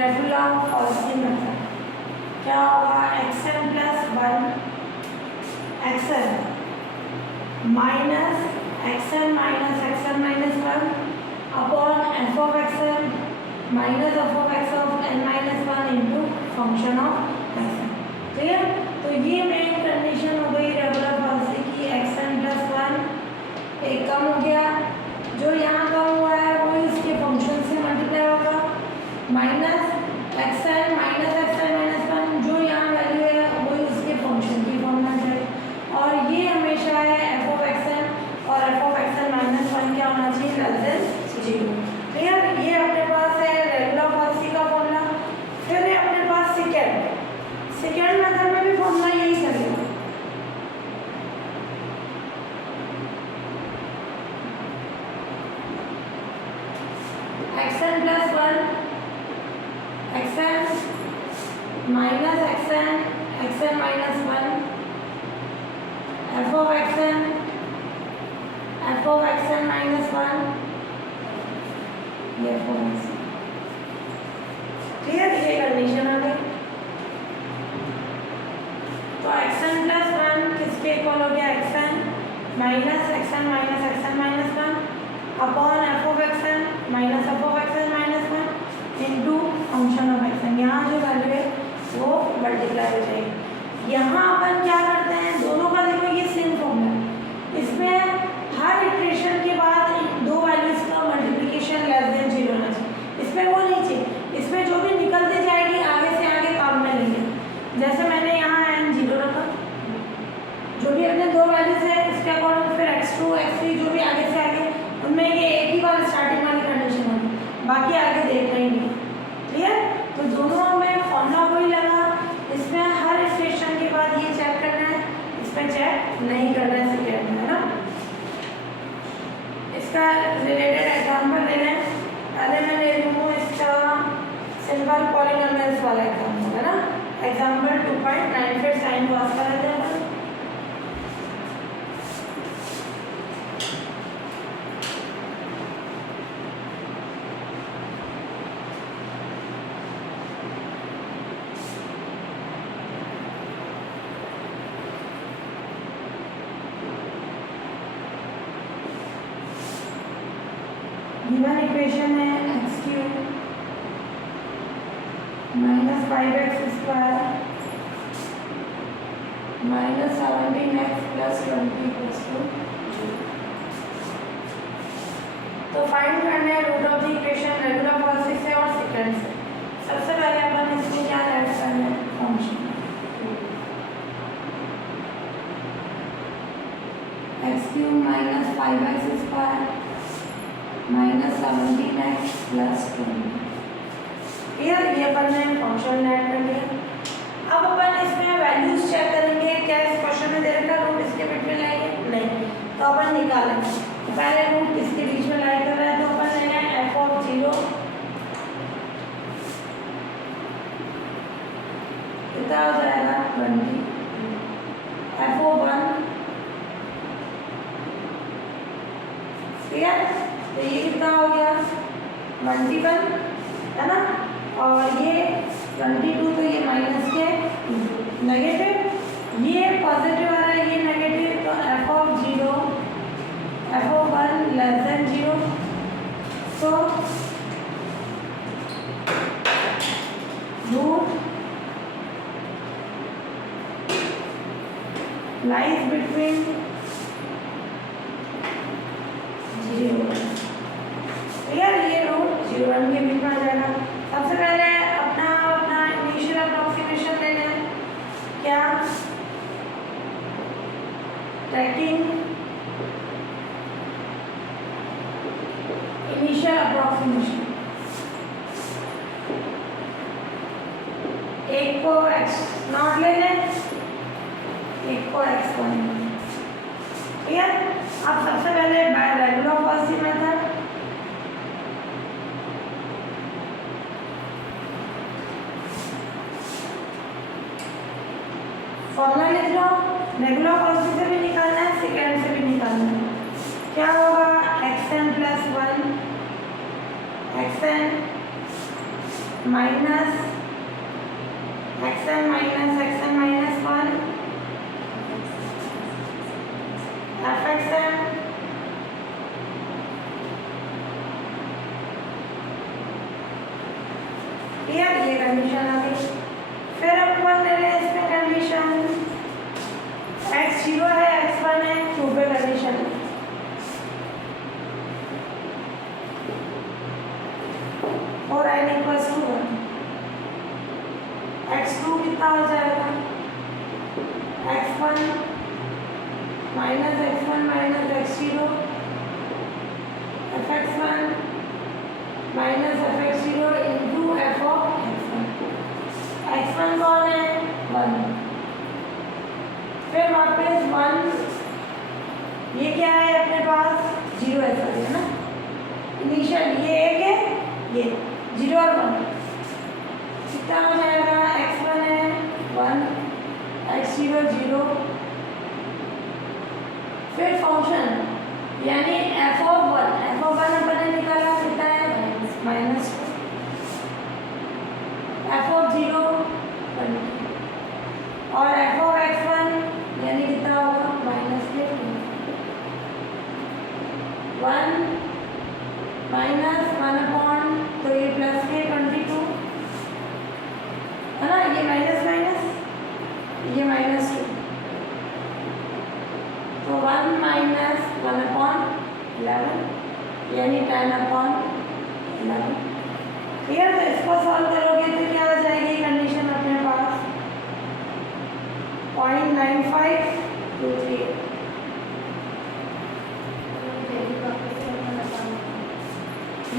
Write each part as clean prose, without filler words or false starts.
Regular-falsies method. क्या होगा, xn plus 1 xn minus xn minus 1 upon f of xn minus f of x of n minus 1 into function of xn। ठीक है, तो ये main condition हो गई regular falsies की। xn प्लस 1 एक कम हो गया, जो यहाँ कम हुआ है वो इसके फंक्शन से मल्टीप्लाई होगा, माइनस xn माइनस 1 जो यहाँ वैल्यू है वो उसके फंक्शन की फॉर्म में जाए, और ये हमेशा है f ऑफ xn और f ऑफ xn माइनस 1 क्या होना चाहिए, लेस देन 0। क्लियर, ये अपने पास है रेगुलर फॉल्सी का फॉर्मूला। फिर है अपने पास सेकेंड मेथड में भी फॉर्मूला यही चलेगा। xn plus 1 xn minus xn minus 1 f of xn minus 1 ये फॉर्मूला। क्लियर, ये कंडीशन आ गई। तो xn प्लस 1 किसके इक्वल हो गया, xn minus xn minus 1 upon f of xn minus f of xn minus 1 into function of xn। यहाँ जो value है वो मल्टीप्लाई हो जाएगी। यहाँ अपन क्या करते हैं, दोनों का देखो ये सेम फॉर्मूला है, इसमें हर इटरेशन के बाद दो वैल्यूज का मल्टीप्लिकेशन लेस देन 0 होना चाहिए। इसमें वो नहीं चाहिए, इसमें जो भी निकलती जाएगी आगे से आगे काम में लेंगे। जैसे मैंने यहाँ n 0 रखा, जो भी अपने दो वैल्यूज है इसके अकॉर्डिंग फिर x2 x3 जो भी आगे से आगे उनमें ये एक ही बार स्टार्टिंग वाली कंडीशन होगी, बाकी आगे देखना ही नहीं। क्लियर, तो दोनों में फॉर्मूला वही लगा। इसमें हर इक्वेशन के बाद ये चेक करना है, इसमें चेक नहीं करना है सेकेंड में, है ना। इसका रिलेटेड एग्जाम्पल ले लें। पहले मैं ले लूँ इसका सिंपल पॉलिनोमियल्स वाला एग्जाम्पल, है ना। एग्जाम्पल 2.9 फिर साइन कॉस का लेते हैं। गिवन इक्वेशन है x³ minus 5x square minus 17x plus 20 plus 2। तो फाइंड करना है root of the equation regular falsi से और सेकंड से। सबसे पहले अपन इसमें क्या ऐड करना है, function x³ minus 5x square minus 17x plus 20। ये अपन ने फंक्शन ऐड कर लिया। अब अपन इसमें वैल्यूज चेक करेंगे, क्या इस क्वेश्चन में दे रखा रूट इसके बीच में लाएंगे, नहीं, तो अपन निकालेंगे। पहले रूट इसके बीच में लाई कर रहा है, तो अपन लेना है f ऑफ 0 कितना हो जाएगा 20, f ऑफ 1 क्लियर, तो ये कितना हो गया 21, है ना, और ये 22, तो ये माइनस के नेगेटिव, ये पॉजिटिव आ रहा है, ये नेगेटिव, तो f of 0 f of 1 less than 0। So root lies between 0 यार, ये रूट 0 1 के बीच में आ जाएगा। सबसे पहले अपना इनिशियल अप्रोक्सीमेशन लेना है, क्या ट्रैकिंग इनिशियल अप्रोक्सीमेशन, एक को x0 ले लें, एक को x1। ठीक है, अब सबसे पहले bye regular falsies method, formula लिख लो। रेगुलर फॉल्सी से भी निकालना है, सेकेंड से भी निकालना है। क्या होगा xn plus 1 xn minus xn minus xn minus 1 fxn clear, ये कंडीशन आ गई। फिर अपन ले लें इसमें कंडीशन x0 है x1 है, टू पे कंडीशन है और n इक्वल्स टू 1। x2 कितना हो जाएगा, x1 minus x0 fx1 minus fx0 into f of x1 कौन है 1, फिर वापस 1, ये क्या है अपने पास 0 ऐसा है ना, इनिशियल ये एक है, ये 0 और 1 कितना हो जाएगा, x1 है 1 x0 0, फिर फंक्शन यानी f ऑफ 1 अपन ने निकाला कितना है माइनस, f ऑफ 0 और f ऑफ x1 यानी कितना होगा माइनस के 1 माइनस 1 तो ये प्लस के 22 है ना, ये माइनस माइनस ये माइनस 2 तो 1 माइनस 1/11 यानी 10/11। क्लियर, तो इसको सॉल्व करोगे तो क्या आ जाएगी कंडीशन अपने पास 0.9523।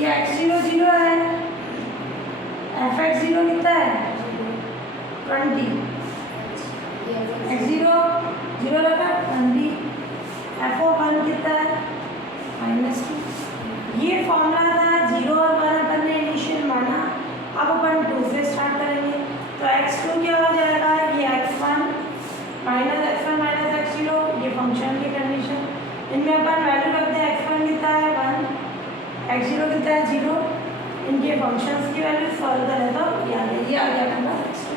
ये x0 0 है, fx0 कितना है 20, x0 0 लगा 20, f ऑफ 1 कितना है -2। ये फॉर्मूला था 0 और 1 अपन ने इनिशियल माना, अब अपन 2 से स्टार्ट करेंगे तो x2 क्या हो जाएगा, ये x1 माइनस x0 ये फंक्शन की कंडीशन, इनमें अपन वैल्यू रखते हैं x1 कितना है 1 x0 कितना है 0, इनके फंक्शंस की वैल्यू सॉल्व करें तो ये आ गया अपना x2।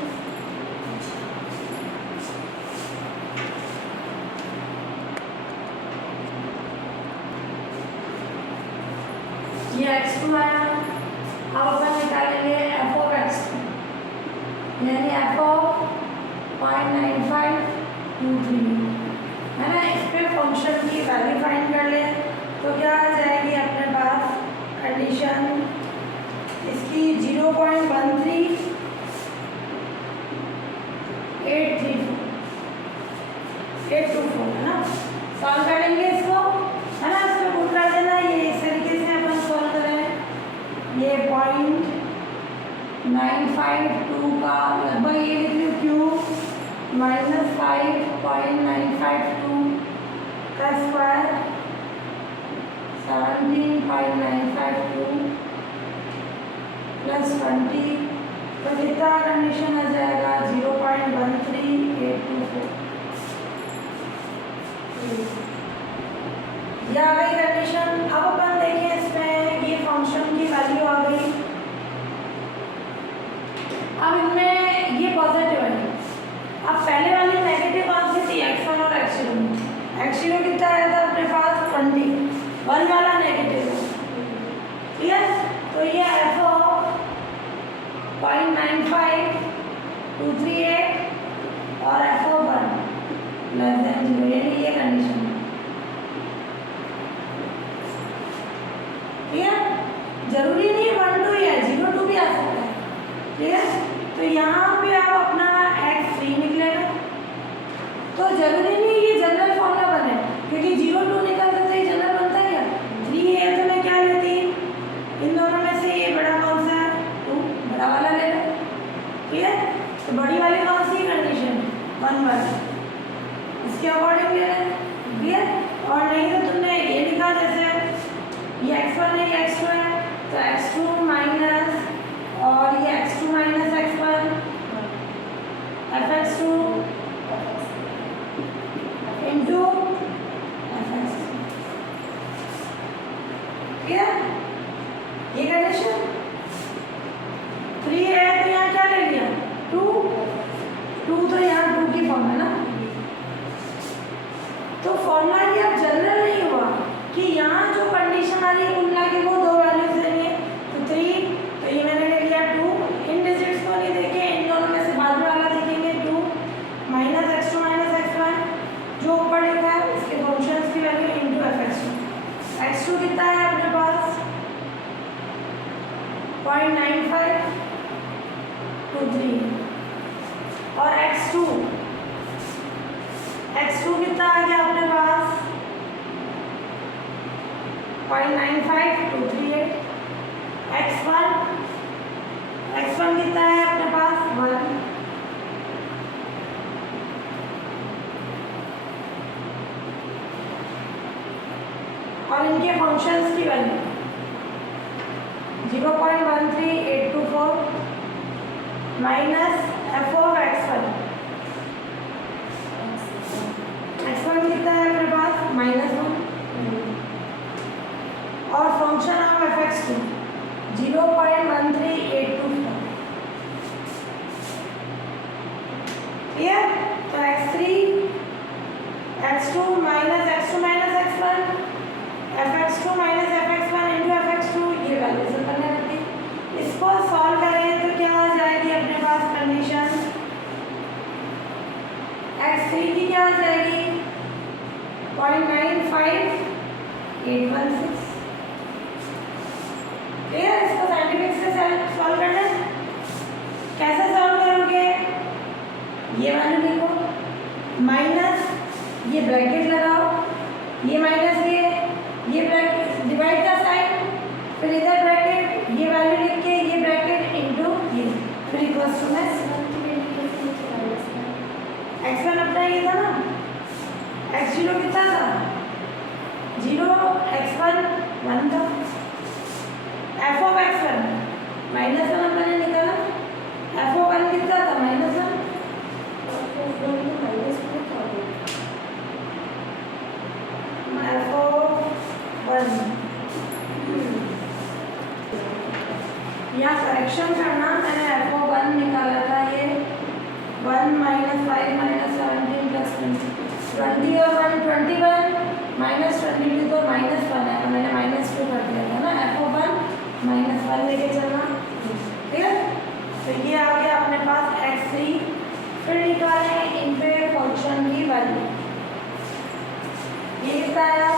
ये x2 आया, अब अपन निकालेंगे f ऑफ x2 यानी f ऑफ 0.9523 है ना, इस पे फंक्शन की वैल्यू फाइंड कर ले तो क्या आ जाएगी अपने पास कंडीशन इसकी 0.13834 है ना, सॉल्व करेंगे इसको है ना, इसको पुट कर देना, ये इस तरीके से अपन सॉल्व करें, ये 0.952 का लगभग ये लिख लो क्यूब माइनस 5.952 का स्क्वायर 17.952 प्लस 20 तो कितना कंडीशन आ जाएगा 0.13824। ये आ गई कंडीशन। अब अपन देखें इसमें ये फंक्शन की वैल्यू आ गई, अब इनमें ये पॉजिटिव है, अब पहले वाली नेगेटिव कौन सी थी x1 और x0 में, x0 कितना आया था अपने पास 20, 1 वाला नेगेटिव है, ठीक है, तो ये f ऑफ 0.95238 और f ऑफ 1 लेस देन 0 यानी ये कंडीशन है, ठीक है, जरूरी नहीं 1 2 ही है 0 2 भी आ सकता है, ठीक है, तो यहाँ पे आप अपना x3 निकलेगा, तो जरूरी नहीं ये जनरल फॉर्मूला बने क्योंकि 0 2 निकलता तो ये जनरल बनता है क्या 3 है, तो मैं क्या लेती इन दोनों में से ये बड़ा कौन सा है 2 बड़ा वाला ले लो, ठीक है, तो बड़ी वाली कौन सी कंडीशन 1 1 इसके अकॉर्डिंग ले लें, ठीक है, और नहीं तो तुमने ये लिखा जैसे ये x1 है ये x2 है तो x2 माइनस और ये x2 minus x1 fx2 into fx2, ठीक है, ये कंडीशन 3 फॉर्मूला की अब जनरल नहीं हुआ कि यहाँ जो कंडीशन आ रही है कुल मिला के वो दो वैल्यूज लेनी है, तो 3, तो ये मैंने ले लिया 2, इन डिजिट्स को नहीं देखे, इन दोनों में से बाद में वाला देखेंगे 2 माइनस x2 माइनस x1 जो ऊपर लिखा है इसके फंक्शंस की वैल्यू इनटू fx2। x2 कितना है अपने पास 0.9523 और x2 कितना आ गया अपने पास 0.95238। x1 कितना है अपने पास 1। और इनके फंक्शंस की value 0.13824 minus f of x1 कितना है अपने पास -1 और फंक्शन ऑफ fx2 0.13824। क्लियर? तो x2 minus x1 fx2 minus fx1 into fx2 ये वैल्यू से करने रहती। इसको सॉल्व करें तो क्या आ जाएगी अपने पास कंडीशन x3 की क्या आ जाएगी 0.95816। क्लियर? इसको साइंटिफिक से सॉल्व करना है। कैसे सॉल्व करोगे? ये वैल्यू लिखो माइनस ये ब्रैकेट लगाओ, ये माइनस ये ब्रैकेट डिवाइड का साइन, फिर इधर ब्रैकेट ये वैल्यू लिख के ये ब्रैकेट इनटू ये फिर इक्वल्स टू में x1 अपना ये था ना, x0 कितना था 0, x1 1 था, f ऑफ x1 -1 अपने निकाला, f ऑफ 1 कितना था -1 f1 यहाँ करेक्शन करना, मैंने f1 निकाला था ये 1 -5 -17 + 20 और 1 21 -22 तो -1 है, तो मैंने -2 कर दिया था ना, f1 -1 लेके चलना। ठीक है? तो ये आ गया अपने पास x3। फिर निकालें इन पे फंक्शन की वैल्यू। ये कितना आया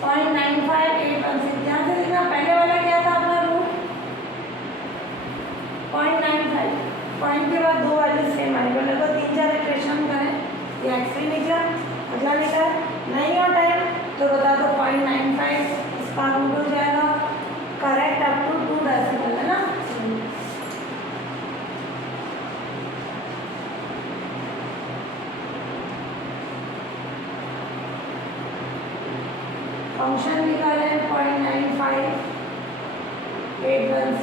0.95816। ध्यान से देखना पहले वाला क्या था अपना रूट 0.95, पॉइंट के बाद दो वैल्यू सेम आई, मतलब तो 3-4 इटरेशन करें। ये x3 निकला, अगला निकला, नहीं हो टाइम तो बता दो 0.95 इसका रूट हो जाएगा। करेक्ट अप टू 2 डेसिमल है ना। फंक्शन निकाले 0.95816,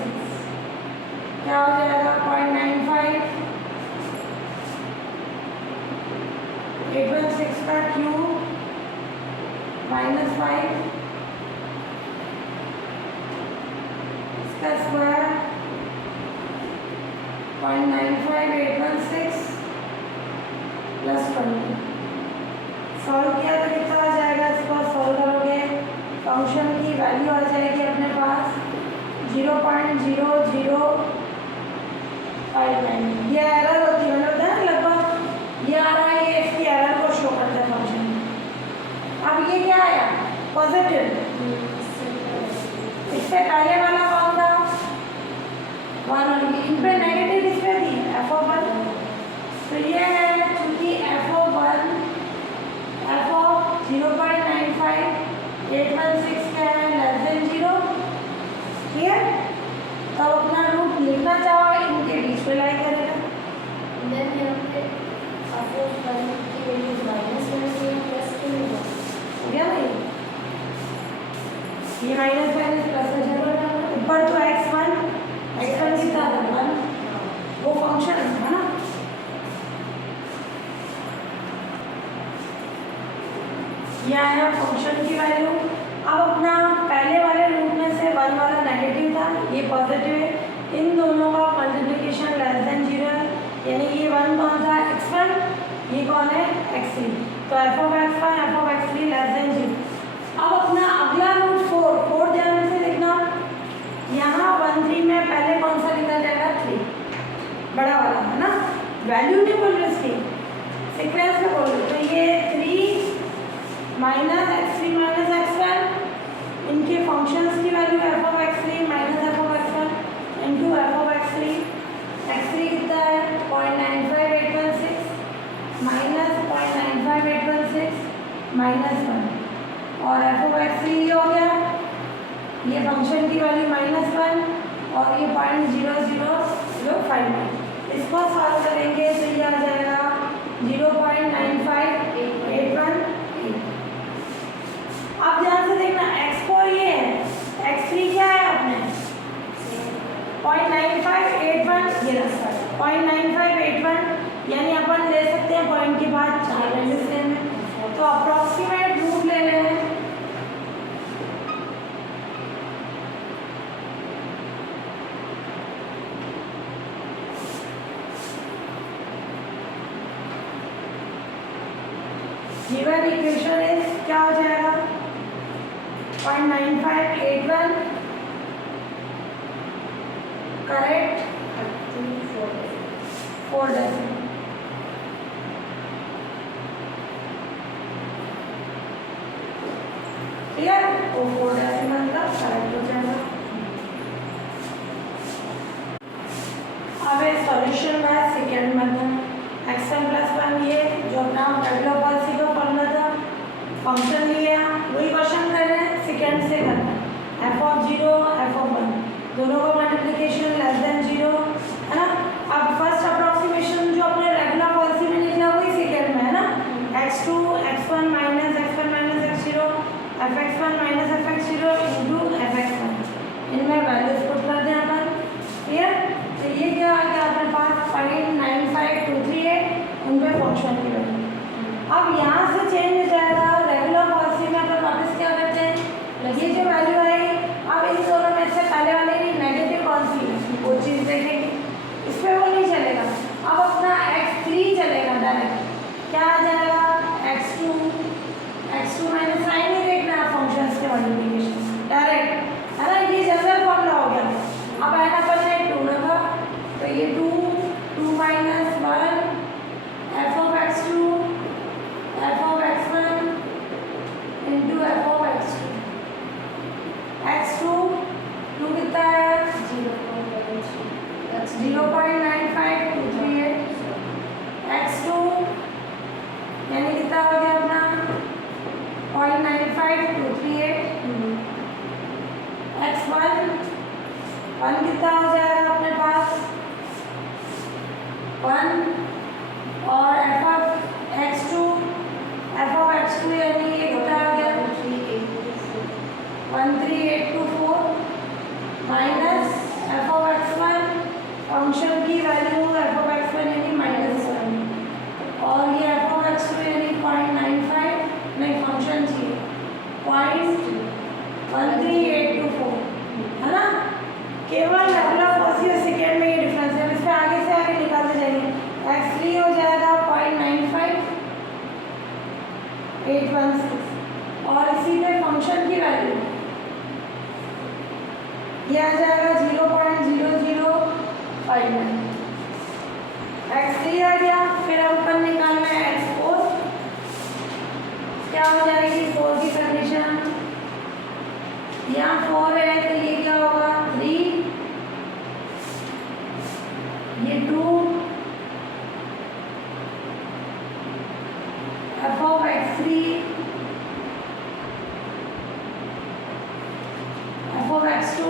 क्या हो जाएगा 0.95816 का क्यूब -5 इसका स्क्वायर 0.95816 + 20। सॉल्व किया तो कितना आ जाएगा? इसको सॉल्व करोगे फंक्शन की वैल्यू आ जाएगी अपने पास 0.0059। ये एरर होती है, मतलब है लगभग ये आ रहा है, ये इसकी एरर को शो करता है फंक्शन। अब ये क्या आया पॉजिटिव, इससे पहले वाला कौन था 1 और इन पे नेगेटिव इस पे थी f1। तो ये है चूंकि f1 f ऑफ 0.95816 क्या है <0। ठीक है? तो अपना रूट लिखना चाहो इनके बीच में लाई करेगा। देन यहाँ पे f1 की वैल्यू -1 +2 हो गया भाई, ये माइनस प्लस में जरूर ऊपर तो x1 कितना था 1, वो फंक्शन है ना। ये आया फंक्शन की वैल्यू। अब अपना पहले वाले रूट में से 1 वाला नेगेटिव था, ये पॉजिटिव है, इन दोनों का मल्टीप्लिकेशन <0 है, यानी ये 1 कौन सा x1, ये कौन है x3। तो f of x1 f of x3 <0 अब अपना अगला रूट 4 ध्यान से देखना। यहाँ 1 3 में पहले कौन सा निकल जाएगा? 3, बड़ा वाला है ना, वैल्यू नहीं बोल रही इसकी, सीक्वेंस में बोल रही। तो ये 3 माइनस x3 माइनस x1, इनके फंक्शंस की value f of x3 minus f of x1 into f of x3। x3 कितना है? 0.95816 माइनस 0.95816 माइनस 1, और f ऑफ x3 ये हो गया, ये फंक्शन की वैल्यू -1 और ये 0.0005। इसको सॉल्व करेंगे तो ये आ जाएगा 0.95818। अब ध्यान से देखना, x4 ये है, x3 क्या है अपने? 0.9581, ये रहा 0.9581, यानी अपन ले सकते हैं पॉइंट के बाद 4 वैल्यू सेम है, तो अप्रॉक्सीमेट रूट ले रहे हैं। गिवन इक्वेशन इज क्या हो जाएगा? 0.9581 करेक्ट 4 डेसिमल। क्लियर? वो 4 डेसिमल का करेक्ट हो जाएगा। अब एक सॉल्यूशन का सेकेंड मेथड, xn प्लस 1, ये जो अपना रेगुलर पॉलिसी का फॉर्मूला था, फंक्शन लिया, वही क्वेश्चन कर रहे हैं, सेकेंड से करना है। f ऑफ 0 f ऑफ 1 दोनों का मल्टीप्लिकेशन लेस देन 0 है ना। अब फर्स्ट अप्रोक्सीमेशन जो अपने रेगुलर पॉलिसी में निकला वही सेकेंड में है ना, x2 x1 minus x1 minus x0 fx1 minus fx0 into fx1, इनमें वैल्यूज पुट कर दें अपन। क्लियर? तो ये क्या आ गया अपने पास 0.95238, उन पे फंक्शन की वैल्यू। अब यहाँ से चेंज हो जाएगा, रेगुलर पॉलिसी में अपन वापस क्या करते हैं, ये जो वैल्यू आई, अब इन दोनों में से पहले वाले की नेगेटिव कौन सी है वो चीज़ देखेंगे, इस पर वो नहीं चलेगा। अब अपना x3 चलेगा डायरेक्ट, क्या आ जाएगा? x2 माइनस साइन नहीं देखना है, फंक्शंस के मल्टीप्लिकेशन डायरेक्ट है ना, ये जनरल फॉर्मूला हो गया। अब है ना अपन ने 2 लगा, तो ये 2 minus 1 f of x2 f of x1 into f of x2। x2 2 कितना है? 0.95238। x2 यानी कितना हो गया अपना 0.95238। x1 1 कितना हो जाएगा अपने पास 1, और f ऑफ x2 यानी ये कितना आ गया 13824 minus f of x1, function की वैल्यू f ऑफ x1 यानी -1, और ये f ऑफ x2 यानी 0.95, नहीं फंक्शन चाहिए 0.13824 है ना। केवल रेगुलर पॉलिसी और सेकेंड में ये डिफरेंस है, इस पर आगे से आगे निकालते जाएंगे। x3 हो जाएगा 0.95816, और इसी पे फंक्शन की वैल्यू ये आ जाएगा 0.0059। x3 आ गया, फिर अपन निकालना है x4, क्या हो जाएगी 4 की कंडीशन, यहाँ 4 है तो ये क्या होगा 3, ये 2 f of x3 f of x2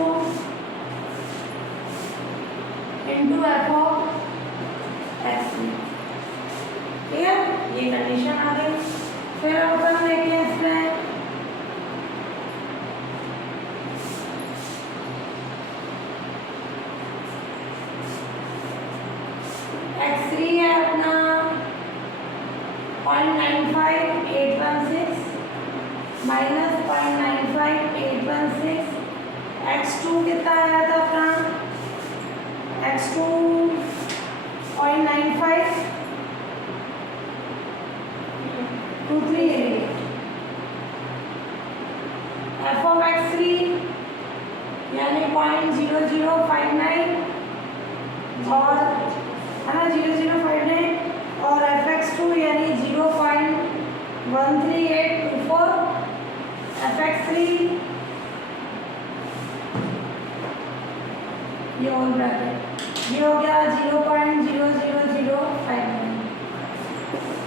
into f of x3। ठीक है, ये कंडीशन आ गई। फिर अपन देखते हैं इसमें x3 है अपना 0.95816 माइनस 0.95816, x2 कितना आया था अपना x2 0.9523 और है ना 0.059 और fx2 यानी 0.13824, fx3 ये होल ब्रैकेट ये हो गया 0.00059।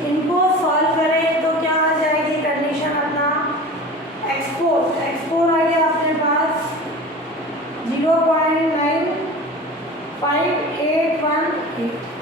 इनको सॉल्व करें तो क्या आ जाएगी कंडीशन अपना एक्सपोर्ट आ गया अपने पास 0.95818